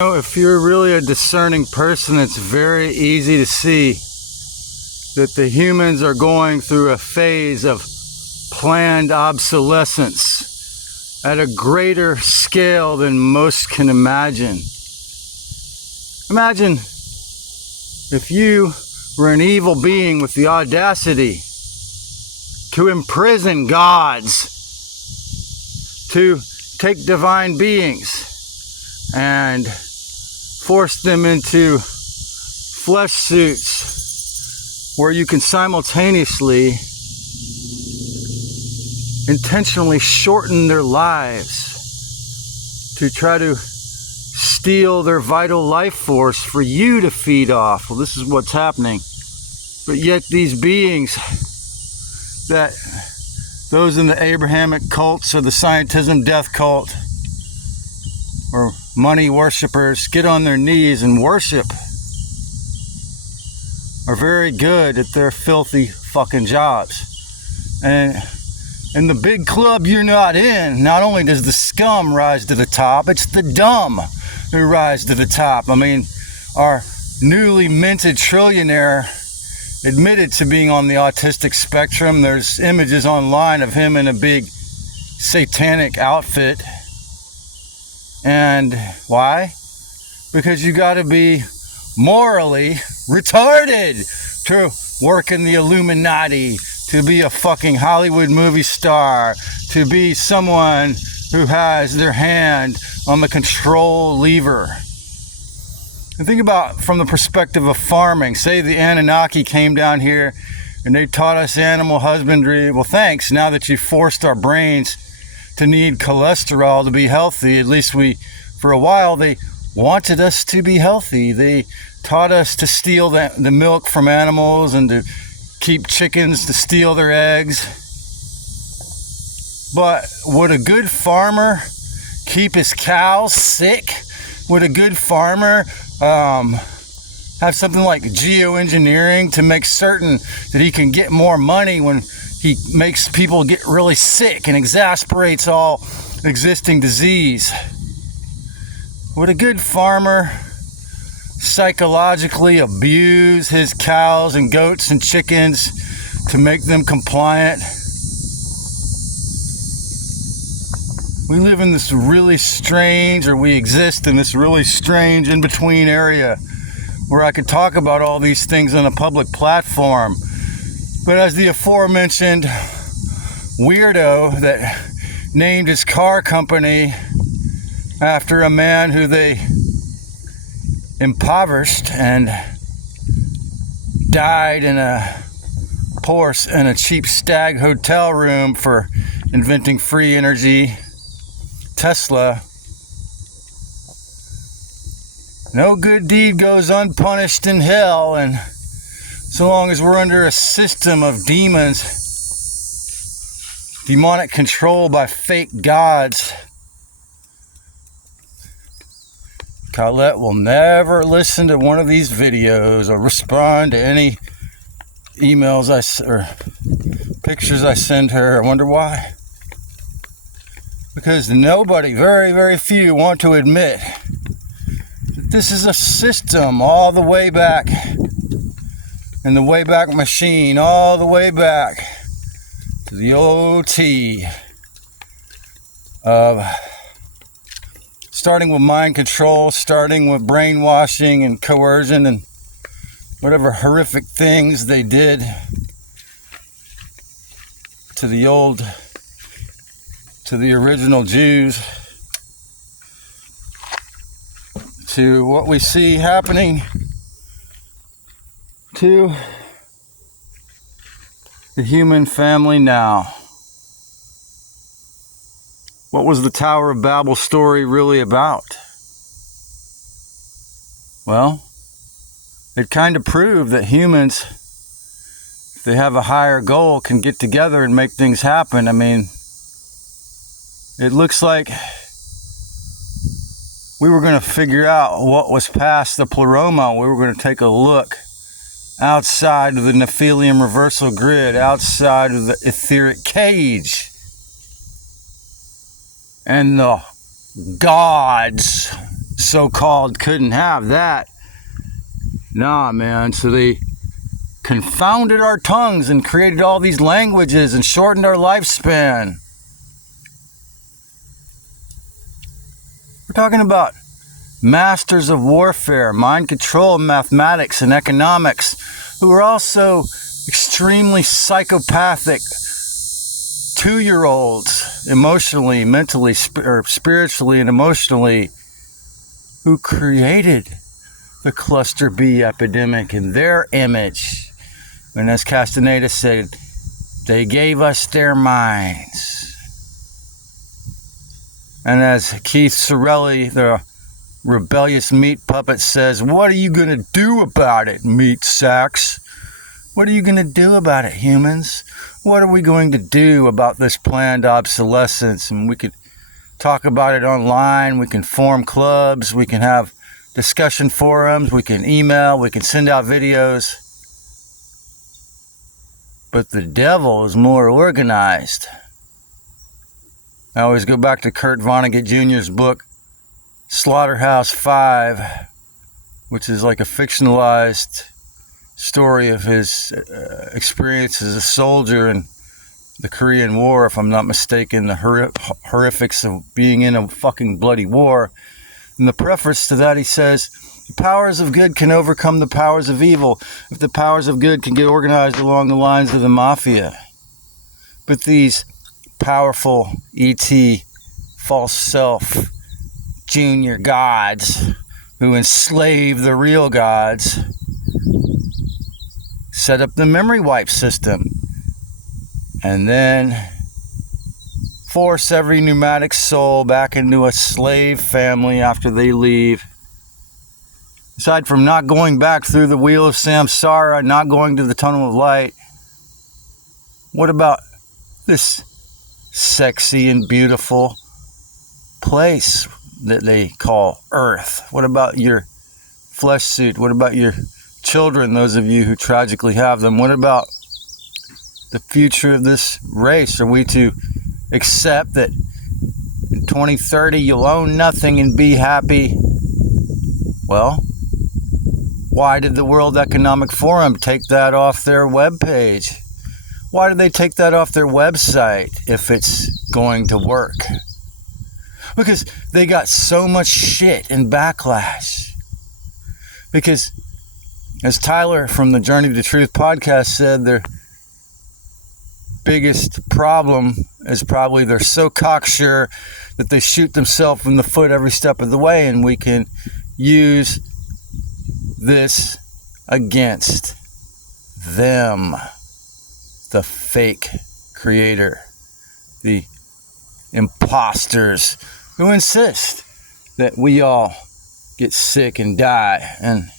If you're really a discerning person, it's very easy to see that the humans are going through a phase of planned obsolescence at a greater scale than most can imagine. Imagine if you were an evil being with the audacity to imprison gods, to take divine beings and force them into flesh suits where you can simultaneously intentionally shorten their lives to try to steal their vital life force for you to feed off. Well, this is what's happening. But yet these beings, that those in the Abrahamic cults or the scientism death cult or money worshippers, get on their knees and worship, are very good at their filthy fucking jobs. And in the big club you're not in, not only does the scum rise to the top, it's the dumb who rise to the top. I mean, our newly minted trillionaire admitted to being on the autistic spectrum. There's images online of him in a big satanic outfit. And why? Because you got to be morally retarded to work in the Illuminati, to be a fucking Hollywood movie star, to be someone who has their hand on the control lever. And think about from the perspective of farming. Say the Anunnaki came down here and they taught us animal husbandry. Well, thanks. Now that you forced our brains to need cholesterol to be healthy, at least for a while, they wanted us to be healthy. They taught us to steal the milk from animals and to keep chickens to steal their eggs. But would a good farmer keep his cows sick? Would a good farmer have something like geoengineering to make certain that he can get more money when he makes people get really sick and exasperates all existing disease? Would a good farmer psychologically abuse his cows and goats and chickens to make them compliant? We live in this really strange, or we exist in this really strange in-between area where I could talk about all these things on a public platform. But as the aforementioned weirdo that named his car company after a man who they impoverished and died in a cheap stag hotel room for inventing free energy, Tesla. No good deed goes unpunished in hell, and so long as we're under a system of demons, demonic control by fake gods, Colette will never listen to one of these videos or respond to any emails or pictures I send her. I wonder why. Because nobody, very, very few, want to admit that this is a system all the way back in the Wayback Machine, all the way back to the OT of starting with mind control, starting with brainwashing and coercion and whatever horrific things they did to the original Jews, to what we see happening to the human family now. What was the Tower of Babel story really about? Well, it kind of proved that humans, if they have a higher goal, can get together and make things happen. I mean, it looks like we were going to figure out what was past the pleroma. We were going to take a look outside of the Nephilium reversal grid, outside of the etheric cage. And the gods so-called couldn't have that. Nah, man. So they confounded our tongues and created all these languages and shortened our lifespan. We're talking about masters of warfare, mind control, mathematics, and economics, who are also extremely psychopathic 2-year-olds, emotionally, mentally, or spiritually and emotionally, who created the cluster B epidemic in their image. And as Castaneda said, they gave us their minds. And as Keith Sorelli, the rebellious meat puppet, says, what are you going to do about it, meat sacks? What are you going to do about it, humans? What are we going to do about this planned obsolescence? And we could talk about it online. We can form clubs. We can have discussion forums. We can email. We can send out videos. But the devil is more organized. I always go back to Kurt Vonnegut Jr.'s book, Slaughterhouse-5, which is like a fictionalized story of his experience as a soldier in the Korean War, if I'm not mistaken, the horrifics of being in a fucking bloody war. In the preface to that, he says, the powers of good can overcome the powers of evil if the powers of good can get organized along the lines of the mafia. But these powerful E.T. false self junior gods who enslave the real gods set up the memory wipe system and then force every pneumatic soul back into a slave family after they leave. Aside from not going back through the wheel of samsara, not going to the tunnel of light, what about this sexy and beautiful place that they call Earth? What about your flesh suit? What about your children, those of you who tragically have them? What about the future of this race? Are we to accept that in 2030 you'll own nothing and be happy? Well, why did the World Economic Forum take that off their webpage? Why did they take that off their website if it's going to work? Because they got so much shit and backlash. Because, as Tyler from the Journey to Truth podcast said, their biggest problem is probably they're so cocksure that they shoot themselves in the foot every step of the way, and we can use this against them, the fake creator, the imposters who insist that we all get sick and die. And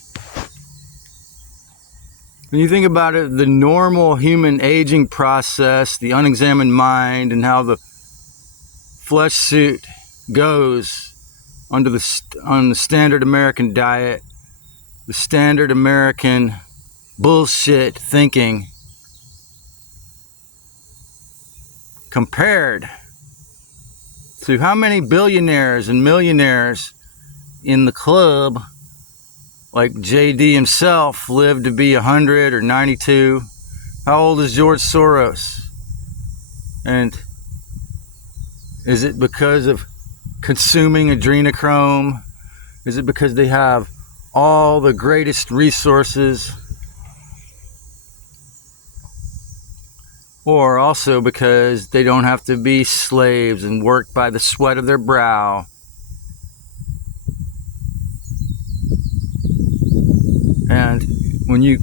when you think about it, the normal human aging process, the unexamined mind, and how the flesh suit goes on the standard American diet, the standard American bullshit thinking, compared to how many billionaires and millionaires in the club, like JD himself, lived to be 100 or 92. How old is George Soros? And is it because of consuming adrenochrome? Is it because they have all the greatest resources? Or also because they don't have to be slaves and work by the sweat of their brow? And when you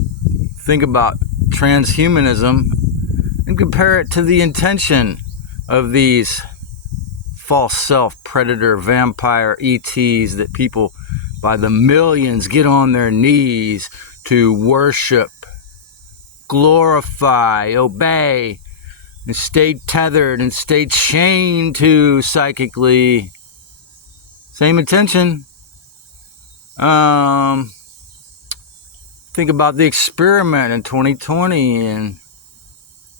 think about transhumanism and compare it to the intention of these false self predator vampire ETs that people by the millions get on their knees to worship, glorify, obey, and stay tethered and stay chained to psychically. Same intention. Think about the experiment in 2020 and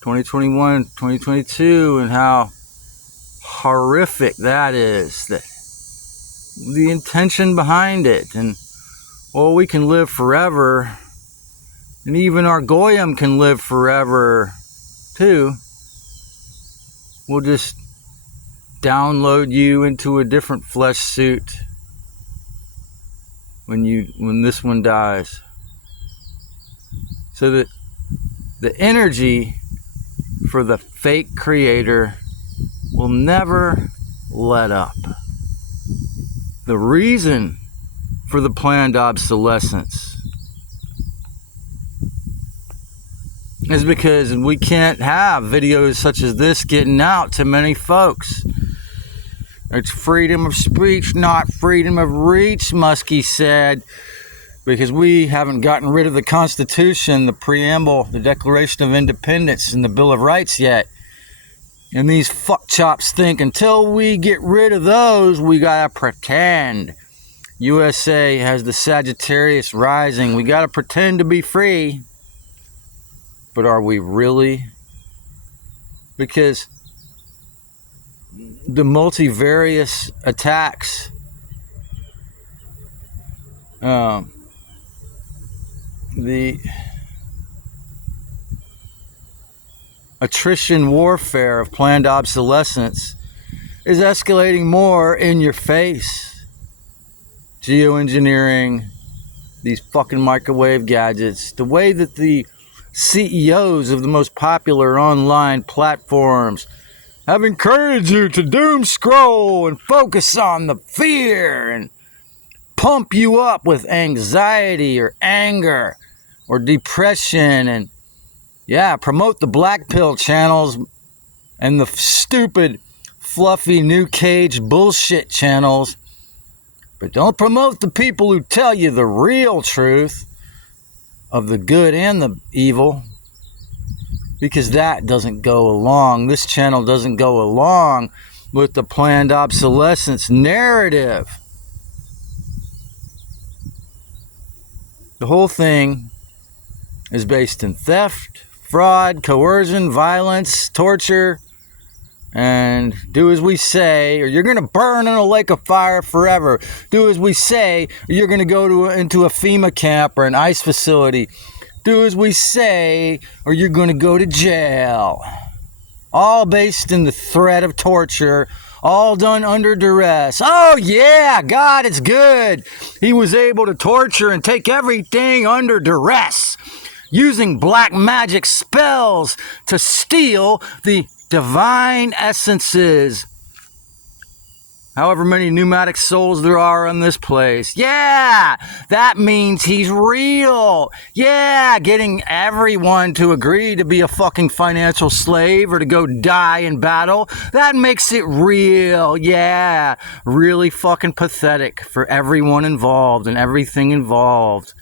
2021, 2022, and how horrific that is. That the intention behind it. And, well, we can live forever. And even our goyim can live forever, too. We'll just download you into a different flesh suit when this one dies. So that the energy for the fake creator will never let up. The reason for the planned obsolescence is because we can't have videos such as this getting out to many folks. It's freedom of speech, not freedom of reach, Muskie said, because we haven't gotten rid of the Constitution, the preamble, the Declaration of Independence, and the Bill of Rights yet. And these fuckchops think until we get rid of those, we gotta pretend. USA has the Sagittarius rising. We gotta pretend to be free. But are we really? Because the multivarious attacks, the attrition warfare of planned obsolescence is escalating more in your face. Geoengineering, these fucking microwave gadgets, the way that the CEOs of the most popular online platforms have encouraged you to doom scroll and focus on the fear and pump you up with anxiety or anger or depression and, yeah, promote the black pill channels and the stupid, fluffy, new cage bullshit channels. But don't promote the people who tell you the real truth of the good and the evil, because that doesn't go along. This channel doesn't go along with the planned obsolescence narrative. The whole thing is based in theft, fraud, coercion, violence, torture, and do as we say, or you're going to burn in a lake of fire forever. Do as we say, or you're going to go into a FEMA camp or an ICE facility. Do as we say, or you're going to go to jail. All based in the threat of torture, all done under duress. Oh yeah, God, it's good. He was able to torture and take everything under duress, using black magic spells to steal the divine essences. However many pneumatic souls there are on this place. Yeah, that means he's real. Yeah, getting everyone to agree to be a fucking financial slave or to go die in battle. That makes it real. Yeah, really fucking pathetic for everyone involved and everything involved.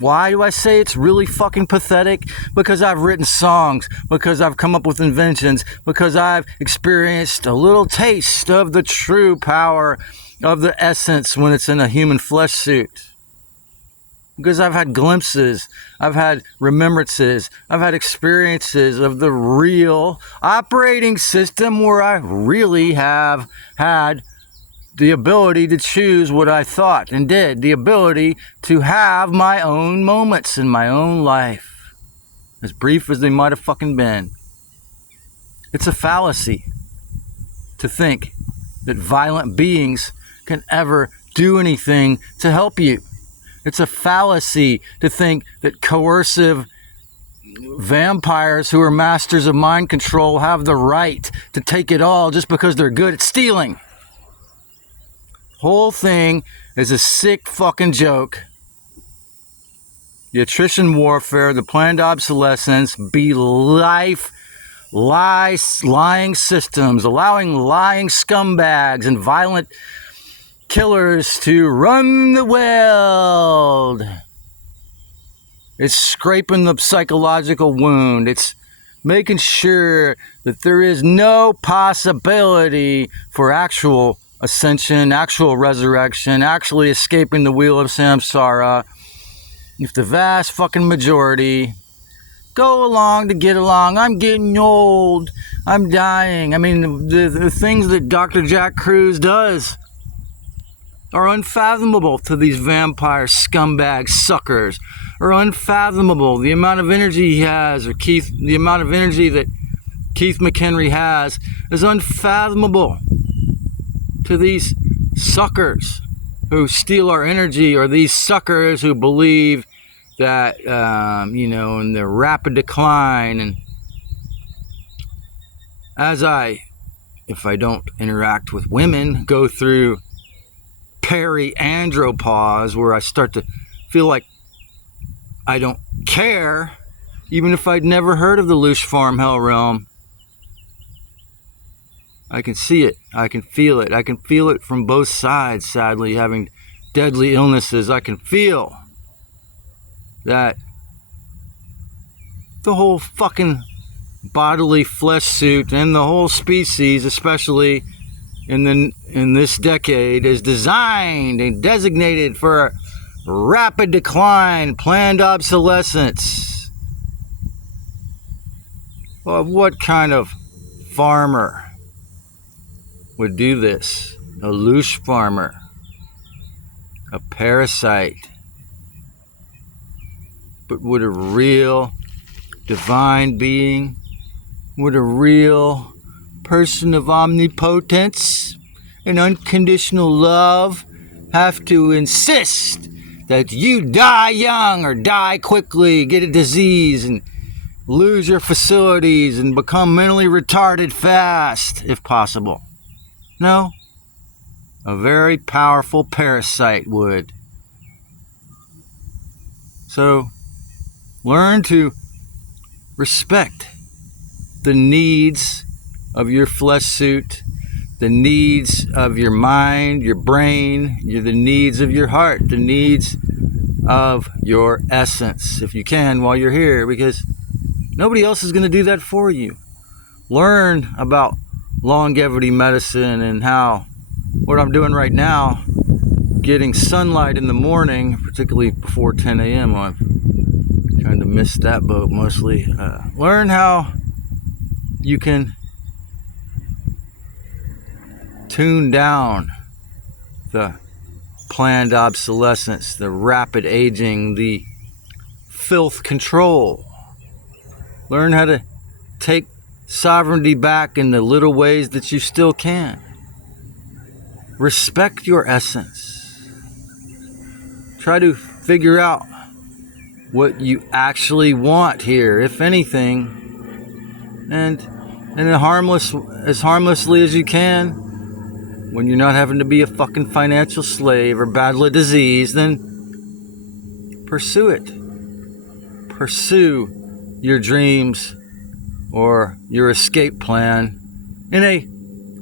Why do I say it's really fucking pathetic? Because I've written songs, because I've come up with inventions, because I've experienced a little taste of the true power of the essence when it's in a human flesh suit. Because I've had glimpses, I've had remembrances, I've had experiences of the real operating system where I really have had the ability to choose what I thought and did, the ability to have my own moments in my own life, as brief as they might have fucking been. It's a fallacy to think that violent beings can ever do anything to help you. It's a fallacy to think that coercive vampires who are masters of mind control have the right to take it all just because they're good at stealing. Whole thing is a sick fucking joke. The attrition warfare, the planned obsolescence, lying systems, allowing lying scumbags and violent killers to run the world. It's scraping the psychological wound. It's making sure that there is no possibility for actual ascension, actual resurrection, actually escaping the wheel of samsara. If the vast fucking majority go along to get along, I'm getting old, I'm dying. I mean, the things that Dr. Jack Cruz does are unfathomable to these vampire scumbag suckers, are unfathomable. The amount of energy he has, or the amount of energy that Keith McHenry has is unfathomable to these suckers who steal our energy, or these suckers who believe that, in their rapid decline. And if I don't interact with women, go through peri-andropause, where I start to feel like I don't care, even if I'd never heard of the Loosh Farm Hell Realm. I can see it. I can feel it. I can feel it from both sides, sadly, having deadly illnesses. I can feel that the whole fucking bodily flesh suit and the whole species, especially in this decade, is designed and designated for rapid decline, planned obsolescence. Well, what kind of farmer would do this? A Loosh farmer, a parasite. But would a real divine being, would a real person of omnipotence and unconditional love have to insist that you die young or die quickly, get a disease, and lose your facilities and become mentally retarded fast, if possible? No. A very powerful parasite would. So, learn to respect the needs of your flesh suit, the needs of your mind, your brain, the needs of your heart, the needs of your essence, if you can, while you're here, because nobody else is going to do that for you. Learn about longevity medicine and how what I'm doing right now, getting sunlight in the morning, particularly before 10 a.m. I've kind of missed that boat mostly. Learn how you can tune down the planned obsolescence, the rapid aging, the filth control. Learn how to take sovereignty back in the little ways that you still can. Respect your essence. Try to figure out what you actually want here, if anything, and as harmlessly as you can, when you're not having to be a fucking financial slave or battle a disease, then pursue it. Pursue your dreams or your escape plan in a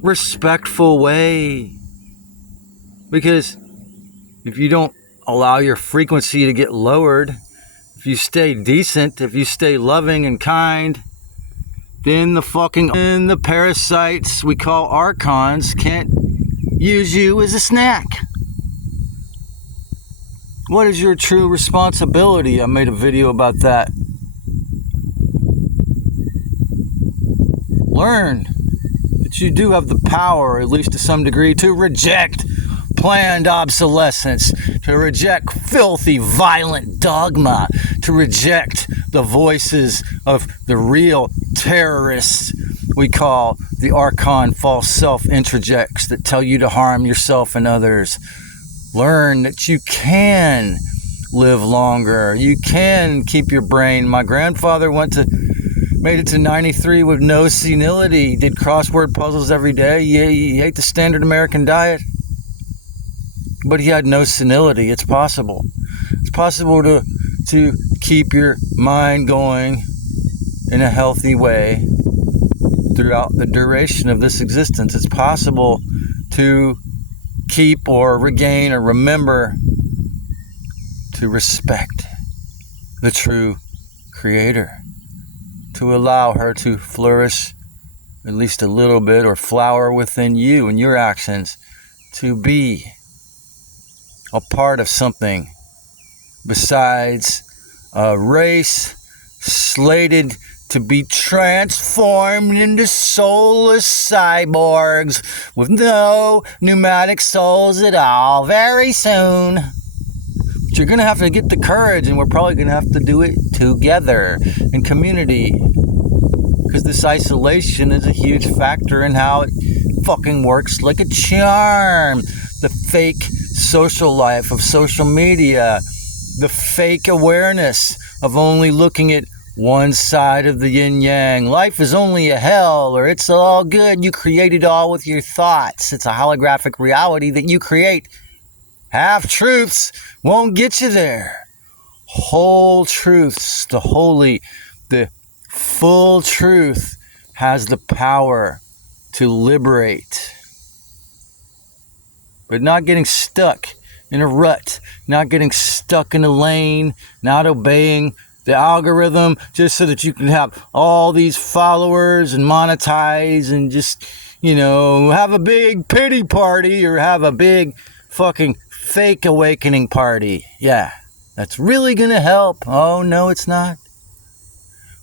respectful way. Because if you don't allow your frequency to get lowered, if you stay decent, if you stay loving and kind, then the parasites we call archons can't use you as a snack. What is your true responsibility? I made a video about that. Learn that you do have the power, at least to some degree, to reject planned obsolescence, to reject filthy, violent dogma, to reject the voices of the real terrorists we call the Archon false self-introjects that tell you to harm yourself and others. Learn that you can live longer. You can keep your brain. My grandfather made it to 93 with no senility. He did crossword puzzles every day. He ate the standard American diet. But he had no senility. It's possible. It's possible to keep your mind going in a healthy way throughout the duration of this existence. It's possible to keep or regain or remember to respect the true Creator, to allow her to flourish at least a little bit or flower within you and your actions, to be a part of something besides a race slated to be transformed into soulless cyborgs with no pneumatic souls at all very soon. But you're going to have to get the courage, and we're probably going to have to do it together in community. Because this isolation is a huge factor in how it fucking works like a charm. The fake social life of social media, the fake awareness of only looking at one side of the yin yang. Life is only a hell, or it's all good. You create it all with your thoughts. It's a holographic reality that you create. Half truths won't get you there. Whole truths, the holy, the full truth has the power to liberate. But not getting stuck in a rut, not getting stuck in a lane, not obeying the algorithm just so that you can have all these followers and monetize and just, have a big pity party or have a big fucking fake awakening party. Yeah, that's really going to help. Oh, no, it's not.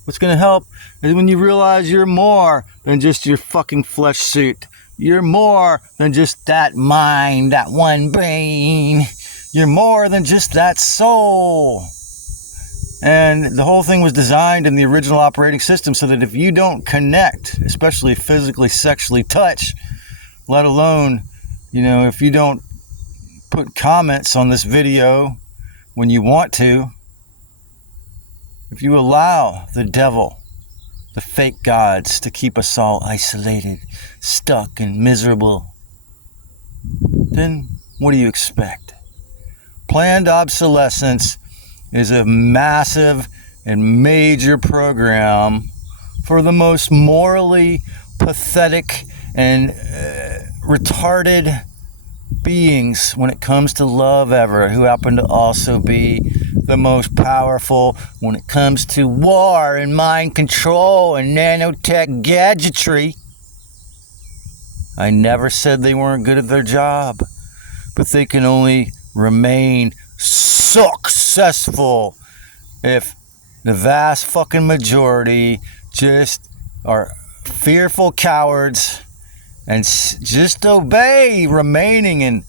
What's going to help is when you realize you're more than just your fucking flesh suit. You're more than just that mind, that one brain. You're more than just that soul. And the whole thing was designed in the original operating system so that if you don't connect, especially physically, sexually touch, let alone, if you don't put comments on this video when you want to, if you allow the devil, the fake gods, to keep us all isolated, stuck, and miserable, then what do you expect? Planned obsolescence is a massive and major program for the most morally pathetic and retarded beings when it comes to love ever, who happen to also be the most powerful when it comes to war and mind control and nanotech gadgetry. I never said they weren't good at their job, but they can only remain successful if the vast fucking majority just are fearful cowards and just obey, remaining in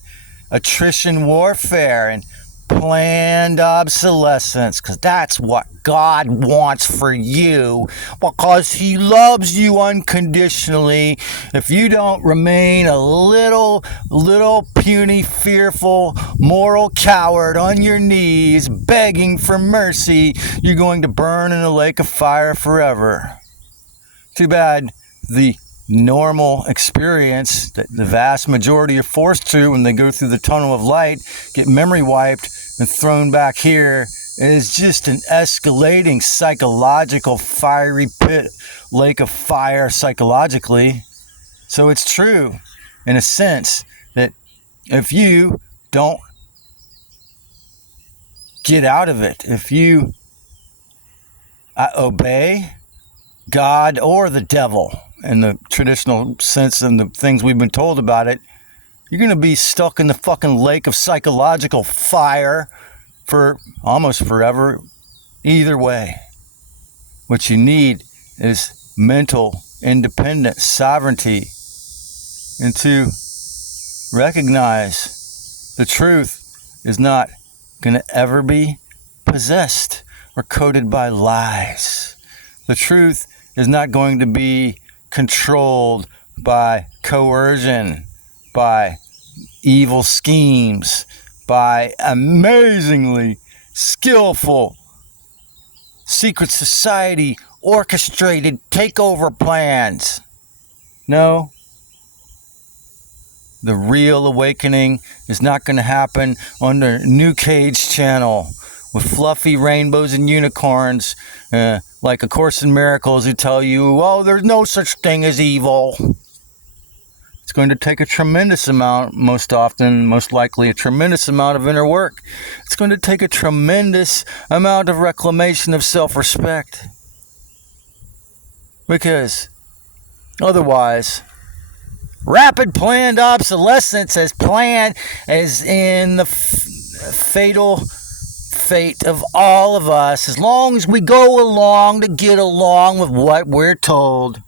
attrition warfare and planned obsolescence, because that's what God wants for you, because He loves you unconditionally. If you don't remain a little puny, fearful, moral coward on your knees begging for mercy, you're going to burn in a lake of fire forever. Too bad the normal experience that the vast majority are forced to when they go through the tunnel of light, get memory wiped and thrown back here, is just an escalating psychological fiery pit, lake of fire psychologically. So it's true in a sense that if you don't get out of it, if you obey God or the devil, in the traditional sense and the things we've been told about it, you're going to be stuck in the fucking lake of psychological fire for almost forever. Either way, what you need is mental independence, sovereignty, and to recognize the truth is not going to ever be possessed or coated by lies. The truth is not going to be controlled by coercion, by evil schemes, by amazingly skillful secret society orchestrated takeover plans. No, the real awakening is not going to happen on the New Cage channel with fluffy rainbows and unicorns, like A Course in Miracles, who tell you, oh, there's no such thing as evil. It's going to take a tremendous amount, most likely a tremendous amount of inner work. It's going to take a tremendous amount of reclamation of self-respect. Because otherwise, rapid planned obsolescence as planned as in the fatal fate of all of us as long as we go along to get along with what we're told.